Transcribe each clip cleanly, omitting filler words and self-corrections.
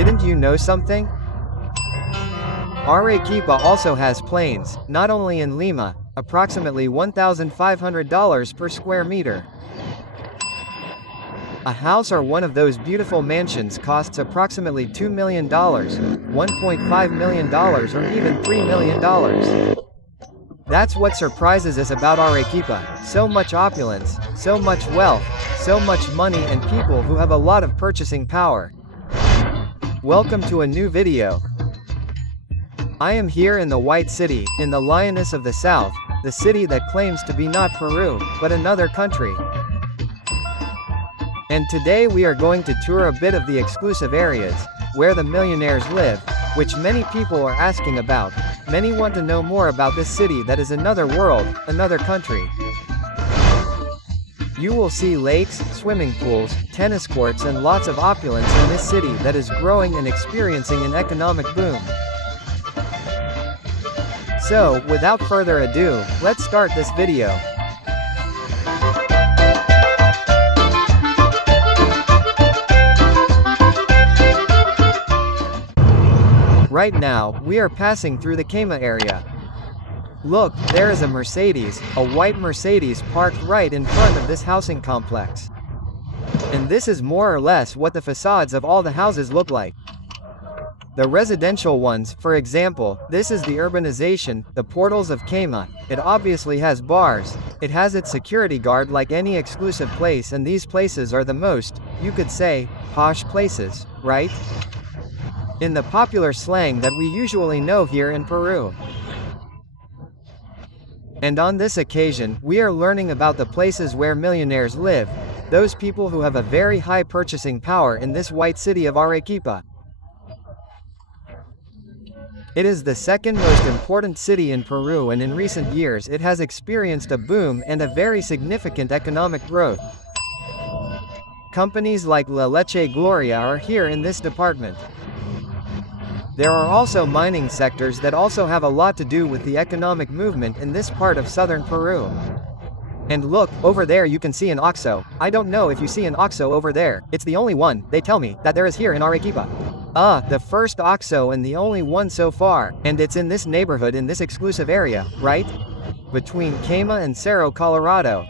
Didn't you know something? Arequipa also has planes, not only in Lima, approximately $1,500 per square meter. A house or one of those beautiful mansions costs approximately $2 million, $1.5 million or even $3 million. That's what surprises us about Arequipa: so much opulence, so much wealth, so much money and people who have a lot of purchasing power. Welcome to a new video. I am here in the White City, in the Lioness of the South, the city that claims to be not Peru, but another country. And today we are going to tour a bit of the exclusive areas, where the millionaires live, which many people are asking about. Many want to know more about this city that is another world, another country. You will see lakes, swimming pools, tennis courts and lots of opulence in this city that is growing and experiencing an economic boom. So, without further ado, let's start this video. Right now, we are passing through the Queima area. Look, there is a Mercedes, a white Mercedes parked right in front of this housing complex. And this is more or less what the facades of all the houses look like. The residential ones, for example, this is the urbanization, the portals of Queima. It obviously has bars, it has its security guard like any exclusive place, and these places are the most, you could say, posh places, right? In the popular slang that we usually know here in Peru. And on this occasion, we are learning about the places where millionaires live, those people who have a very high purchasing power in this white city of Arequipa. It is the second most important city in Peru, and in recent years it has experienced a boom and a very significant economic growth. Companies like La Leche Gloria are here in this department. There are also mining sectors that also have a lot to do with the economic movement in this part of southern Peru. And look, over there you can see an OXXO. I don't know if you see an OXXO over there. It's the only one, they tell me, that there is here in Arequipa. The first OXXO and the only one so far, and it's in this neighborhood in this exclusive area, right? Between Queima and Cerro Colorado.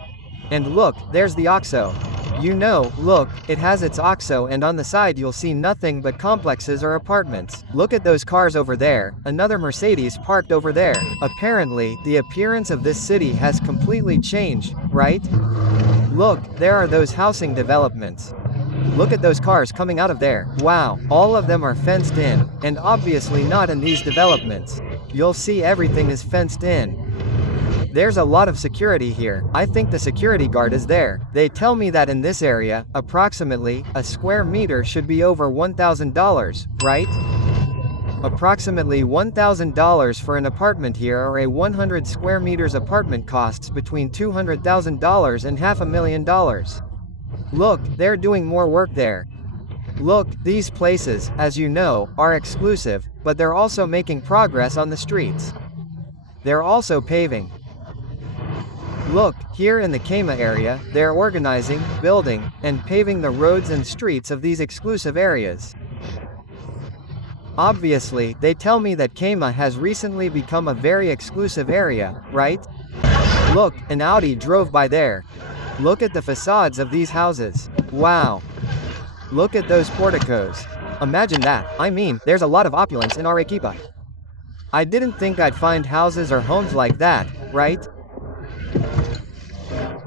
And look, there's the OXXO. You know, look, it has its OXXO, and on the side you'll see nothing but complexes or apartments. Look at those cars over there, another Mercedes parked over there. Apparently, the appearance of this city has completely changed, right? Look, there are those housing developments. Look at those cars coming out of there. Wow, all of them are fenced in, and obviously not in these developments. You'll see everything is fenced in. There's a lot of security here. I think the security guard is there. They tell me that in this area, approximately, a square meter should be over $1,000, right? Approximately $1,000 for an apartment here, or a 100 square meters apartment costs between $200,000 and $500,000. Look, they're doing more work there. Look, these places, as you know, are exclusive, but they're also making progress on the streets. They're also paving. Look, here in the Queima area, they're organizing, building, and paving the roads and streets of these exclusive areas. Obviously, they tell me that Queima has recently become a very exclusive area, right? Look, an Audi drove by there. Look at the facades of these houses. Wow. Look at those porticos. Imagine that. I mean, there's a lot of opulence in Arequipa. I didn't think I'd find houses or homes like that, right?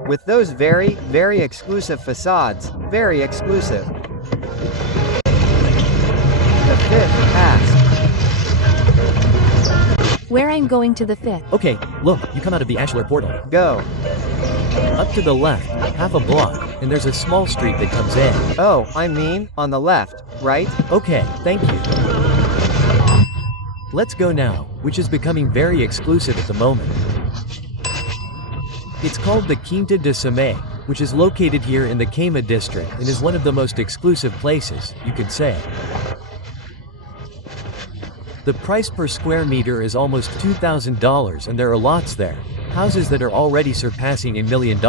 With those very, very exclusive facades, very exclusive. The fifth asked. Where I'm going to the fifth. Okay, look, you come out of the Ashlar portal. Go. Up to the left, half a block, and there's a small street that comes in. Oh, I mean, on the left, right? Okay, thank you. Let's go now, which is becoming very exclusive at the moment. It's called the Quinta de SAMAY, which is located here in the Queima district and is one of the most exclusive places, you could say. The price per square meter is almost $2,000, and there are lots there, houses that are already surpassing $1 million.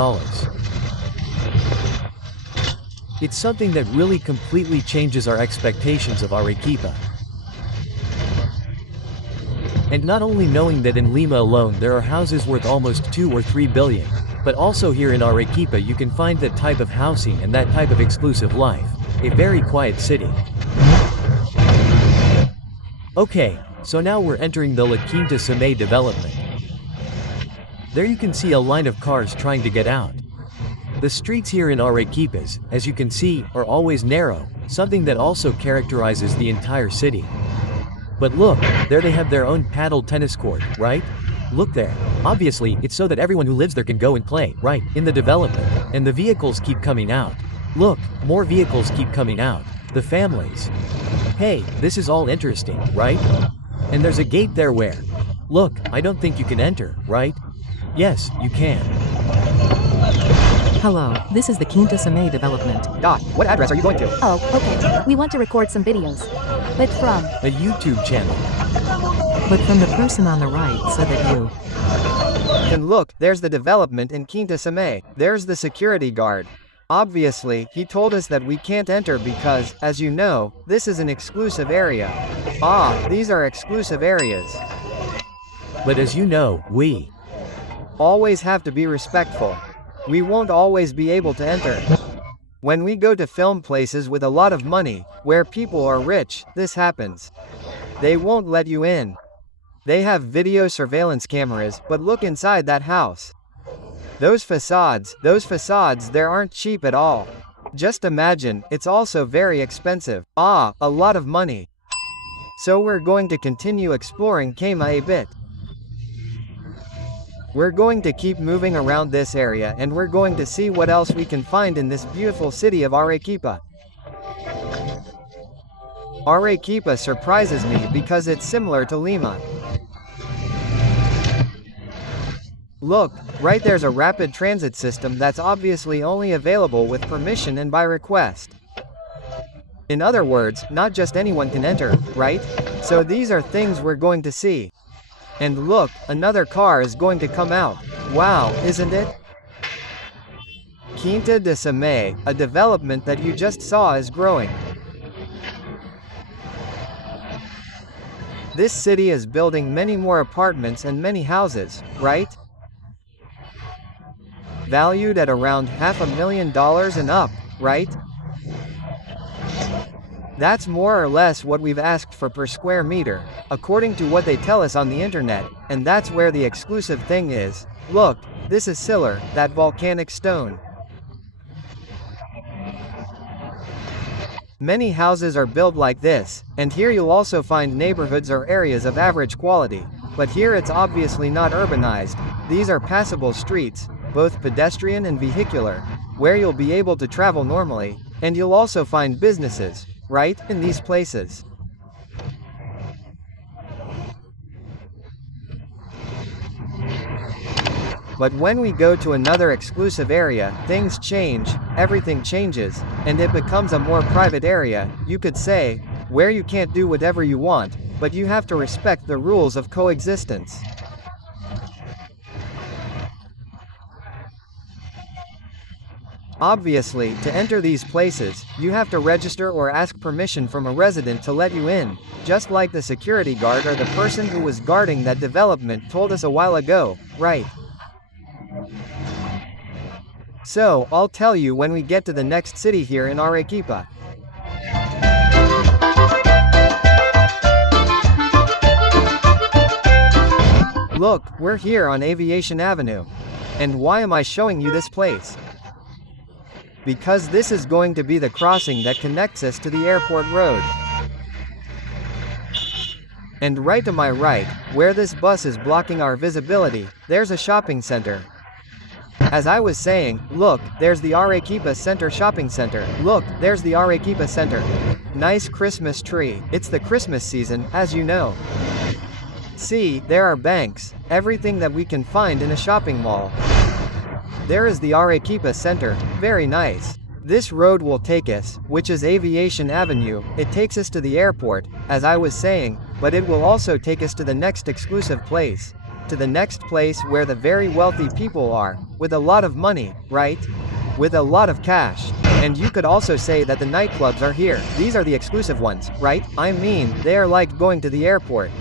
It's something that really completely changes our expectations of Arequipa. And not only knowing that in Lima alone there are houses worth almost 2 or 3 billion, but also here in Arequipa you can find that type of housing and that type of exclusive life. A very quiet city. Okay, so now we're entering the La Quinta SAMAY development. There you can see a line of cars trying to get out. The streets here in Arequipa, as you can see, are always narrow, something that also characterizes the entire city. But look, there they have their own paddle tennis court, right? Look there. Obviously, it's so that everyone who lives there can go and play, right, in the development. And the vehicles keep coming out. Look, more vehicles keep coming out. The families. Hey, this is all interesting, right? And there's a gate there where... Look, I don't think you can enter, right? Yes, you can. Hello, this is the Quinta SAMAY development. What address are you going to? Oh, okay. We want to record some videos. But from A YouTube channel. But from the person on the right so that you... And look, there's the development in Quinta SAMAY. There's the security guard. Obviously, he told us that we can't enter because, as you know, this is an exclusive area. These are exclusive areas. But as you know, we always have to be respectful. We won't always be able to enter. When we go to film places with a lot of money, where people are rich, this happens. They won't let you in. They have video surveillance cameras, but look inside that house. Those facades, there aren't cheap at all. Just imagine, it's also very expensive. A lot of money. So we're going to continue exploring Quima a bit. We're going to keep moving around this area and we're going to see what else we can find in this beautiful city of Arequipa. Arequipa surprises me because it's similar to Lima. Look, right there's a rapid transit system that's obviously only available with permission and by request. In other words, not just anyone can enter, right? So these are things we're going to see. And look, another car is going to come out. Wow, isn't it? Quinta de SAMAY, a development that you just saw is growing. This city is building many more apartments and many houses, right? Valued at around $500,000 and up, right? That's more or less what we've asked for per square meter, according to what they tell us on the internet, and that's where the exclusive thing is. Look, this is Siller, that volcanic stone. Many houses are built like this, and here you'll also find neighborhoods or areas of average quality, but here it's obviously not urbanized. These are passable streets, both pedestrian and vehicular, where you'll be able to travel normally, and you'll also find businesses, right, in these places. But when we go to another exclusive area, things change, everything changes, and it becomes a more private area, you could say, where you can't do whatever you want, but you have to respect the rules of coexistence. Obviously, to enter these places, you have to register or ask permission from a resident to let you in, just like the security guard or the person who was guarding that development told us a while ago, right? So, I'll tell you when we get to the next city here in Arequipa. Look, we're here on Aviation Avenue. And why am I showing you this place? Because this is going to be the crossing that connects us to the airport road. And right to my right, where this bus is blocking our visibility, there's a shopping center. As I was saying, look, there's the Arequipa Center shopping center. Look, there's the Arequipa Center. Nice Christmas tree. It's the Christmas season, as you know. See, there are banks, everything that we can find in a shopping mall. There is the Arequipa Center, very nice. This road will take us, which is Aviation Avenue, it takes us to the airport, as I was saying, but it will also take us to the next exclusive place. To the next place where the very wealthy people are, with a lot of money, right? With a lot of cash. And you could also say that the nightclubs are here. These are the exclusive ones, right? I mean, they are like going to the airport.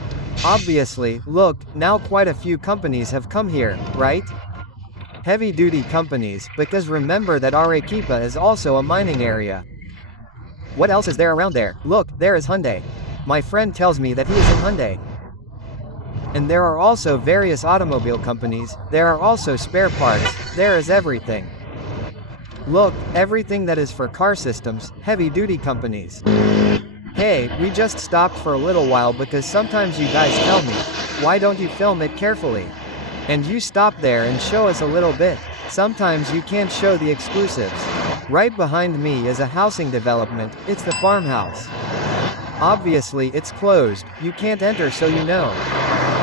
Obviously, look, now quite a few companies have come here, right? Heavy-duty companies, because remember that Arequipa is also a mining area. What else is there around there? Look, there is Hyundai. My friend tells me that he is in Hyundai. And there are also various automobile companies, there are also spare parts, there is everything. Look, everything that is for car systems, heavy-duty companies. Hey, we just stopped for a little while because sometimes you guys tell me, why don't you film it carefully? And you stop there and show us a little bit. Sometimes you can't show the exclusives. Right behind me is a housing development, it's the farmhouse. Obviously it's closed, you can't enter so you know.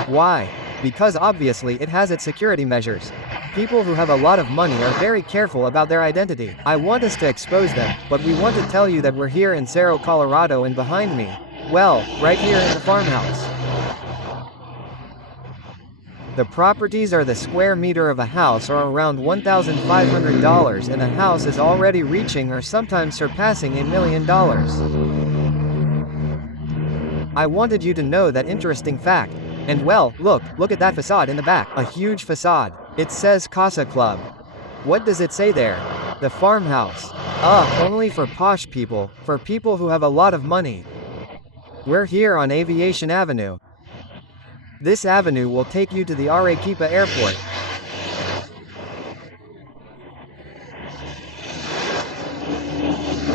Why? Because obviously it has its security measures. People who have a lot of money are very careful about their identity. I want us to expose them, but we want to tell you that we're here in Cerro, Colorado, and behind me, well, right here in the farmhouse. The properties are the square meter of a house are around $1,500 and a house is already reaching or sometimes surpassing $1 million. I wanted you to know that interesting fact. And well, look at that facade in the back, a huge facade. It says Casa Club. What does it say there? The farmhouse. Only for posh people, for people who have a lot of money. We're here on Aviation Avenue. This avenue will take you to the Arequipa airport.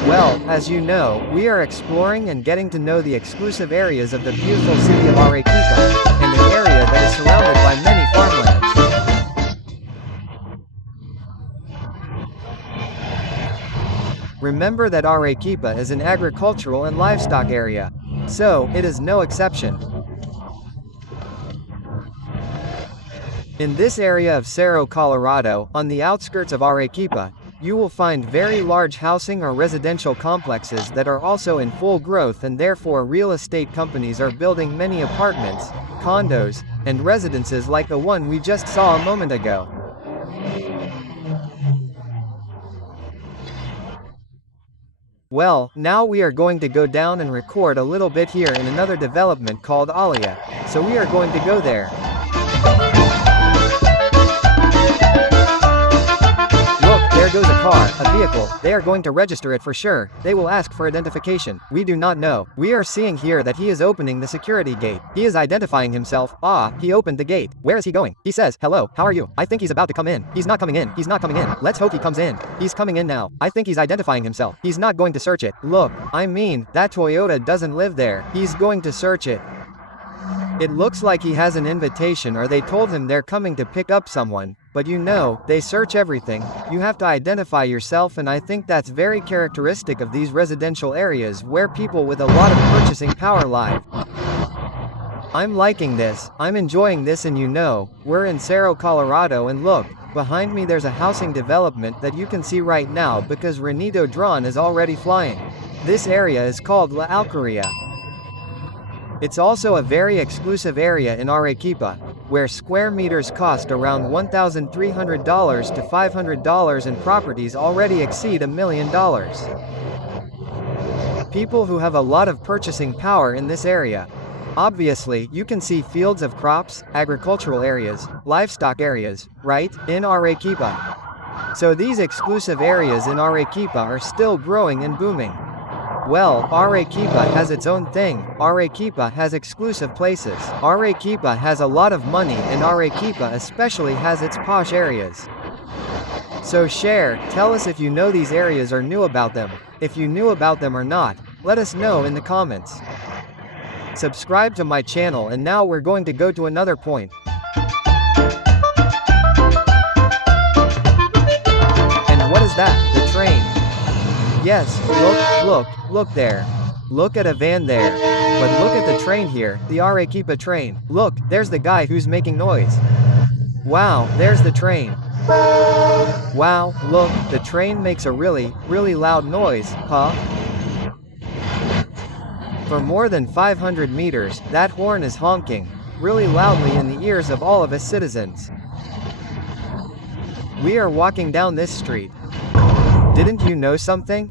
Well, as you know, we are exploring and getting to know the exclusive areas of the beautiful city of Arequipa, and an area that is surrounded by many farmlands. Remember that Arequipa is an agricultural and livestock area. So, it is no exception. In this area of Cerro, Colorado, on the outskirts of Arequipa, you will find very large housing or residential complexes that are also in full growth, and therefore real estate companies are building many apartments, condos, and residences like the one we just saw a moment ago. Well, now we are going to go down and record a little bit here in another development called Alia, so we are going to go there. There goes a car, a vehicle, they are going to register it for sure, they will ask for identification, we do not know. We are seeing here that he is opening the security gate. He is identifying himself, he opened the gate. Where is he going? He says, hello, how are you? I think he's about to come in. He's not coming in, he's not coming in. Let's hope he comes in. He's coming in now. I think he's identifying himself. He's not going to search it. Look, I mean, that Toyota doesn't live there. He's going to search it. It looks like he has an invitation or they told him they're coming to pick up someone. But you know, they search everything, you have to identify yourself, and I think that's very characteristic of these residential areas where people with a lot of purchasing power live. I'm liking this, I'm enjoying this, and you know, we're in Cerro, Colorado, and look, behind me there's a housing development that you can see right now because Renito drone is already flying. This area is called La Alqueria. It's also a very exclusive area in Arequipa, where square meters cost around $1,300 to $500 and properties already exceed $1 million. People who have a lot of purchasing power in this area. Obviously, you can see fields of crops, agricultural areas, livestock areas, right, in Arequipa. So these exclusive areas in Arequipa are still growing and booming. Well, Arequipa has its own thing. Arequipa has exclusive places. Arequipa has a lot of money, and Arequipa especially has its posh areas. So share, tell us if you know these areas or knew about them. If you knew about them or not, let us know in the comments. Subscribe to my channel, and now we're going to go to another point. And what is that? The train. Yes, look there. Look at a van there. But look at the train here, the Arequipa train. Look, there's the guy who's making noise. Wow, there's the train. Wow, look, the train makes a really loud noise, huh? For more than 500 meters, that horn is honking, really loudly in the ears of all of us citizens. We are walking down this street. Didn't you know something?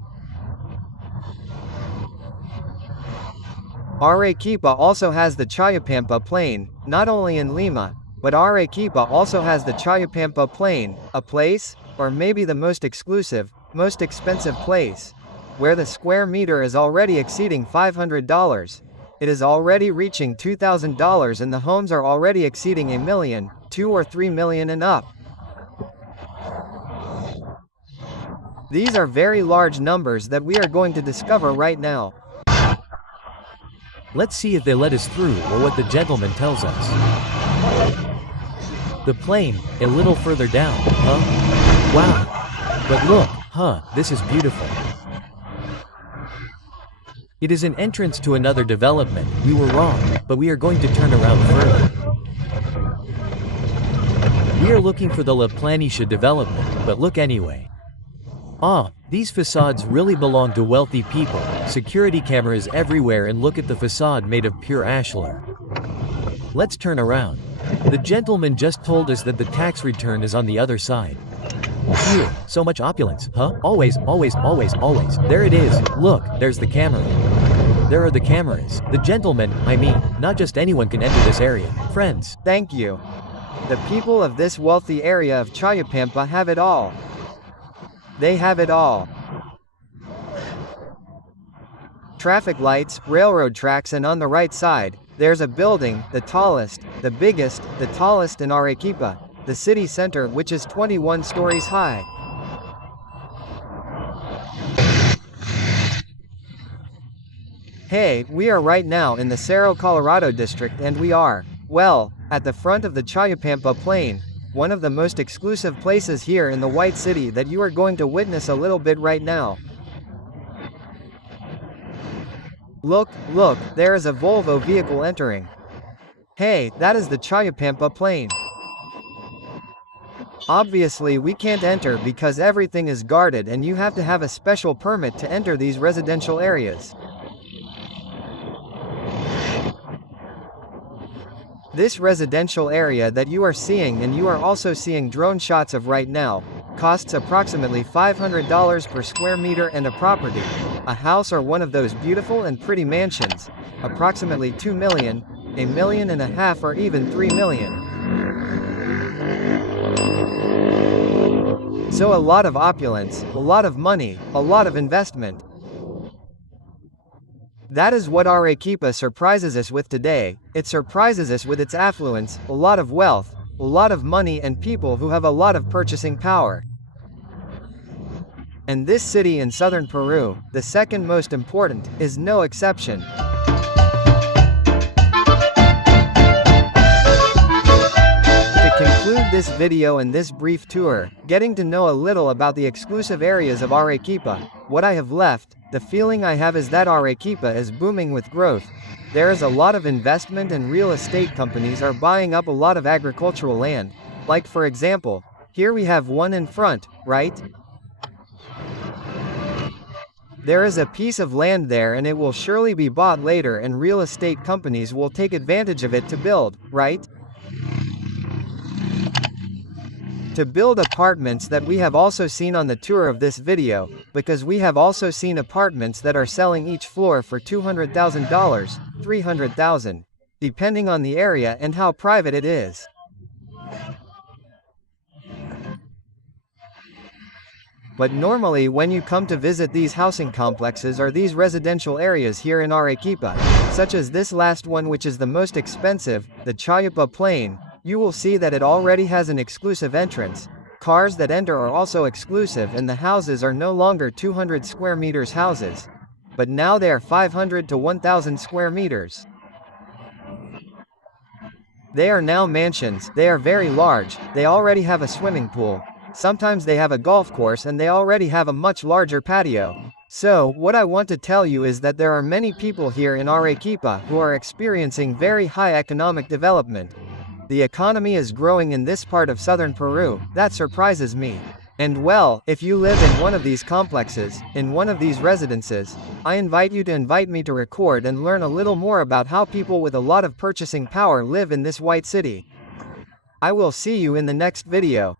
Arequipa also has the Chayapampa Plain, not only in Lima, but Arequipa also has the Chayapampa Plain, a place, or maybe the most exclusive, most expensive place, where the square meter is already exceeding $500. It is already reaching $2,000 and the homes are already exceeding $1 million, $2 or $3 million and up. These are very large numbers that we are going to discover right now. Let's see if they let us through or what the gentleman tells us. The plane, a little further down, huh? Wow. But look, this is beautiful. It is an entrance to another development. We were wrong, but we are going to turn around further. We are looking for the La Planitia development, but look anyway. These facades really belong to wealthy people. Security cameras everywhere, and look at the facade made of pure ashlar. Let's turn around. The gentleman just told us that the tax return is on the other side. Phew, so much opulence, huh? Always, always, always, always. There it is. Look, there's the camera. There are the cameras. The gentleman, I mean, not just anyone can enter this area. Friends. Thank you. The people of this wealthy area of Chayapampa have it all. They have it all. Traffic lights, railroad tracks, and on the right side, there's a building, the tallest, the biggest, the tallest in Arequipa, the city center, which is 21 stories high. Hey, we are right now in the Cerro Colorado district, and we are, well, at the front of the Chayapampa Plain, one of the most exclusive places here in the White City that you are going to witness a little bit right now. Look, there is a Volvo vehicle entering. Hey, that is the Chayapampa Plain. Obviously we can't enter because everything is guarded and you have to have a special permit to enter these residential areas. This residential area that you are seeing and you are also seeing drone shots of right now, costs approximately $500 per square meter, and a property, a house or one of those beautiful and pretty mansions, approximately $2 million, $1.5 million, or even $3 million. So a lot of opulence, a lot of money, a lot of investment. That is what Arequipa surprises us with today. It surprises us with its affluence, a lot of wealth, a lot of money, and people who have a lot of purchasing power. And this city in southern Peru, the second most important, is no exception. To conclude this video and this brief tour, getting to know a little about the exclusive areas of Arequipa, what I have left, the feeling I have is that Arequipa is booming with growth. There is a lot of investment and real estate companies are buying up a lot of agricultural land. Like for example, here we have one in front, right? There is a piece of land there and it will surely be bought later and real estate companies will take advantage of it to build, right? To build apartments that we have also seen on the tour of this video, because we have also seen apartments that are selling each floor for $200,000, $300,000, depending on the area and how private it is. But normally when you come to visit these housing complexes or these residential areas here in Arequipa, such as this last one which is the most expensive, the Chayapampa Plain, you will see that it already has an exclusive entrance. Cars that enter are also exclusive and the houses are no longer 200 square meters houses. But now they are 500 to 1000 square meters. They are now mansions, they are very large, they already have a swimming pool. Sometimes they have a golf course and they already have a much larger patio. So, what I want to tell you is that there are many people here in Arequipa who are experiencing very high economic development. The economy is growing in this part of southern Peru, that surprises me. And well, if you live in one of these complexes, in one of these residences, I invite you to invite me to record and learn a little more about how people with a lot of purchasing power live in this white city. I will see you in the next video.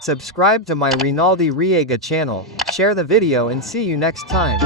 Subscribe to my Rinaldi Riega channel, share the video and see you next time.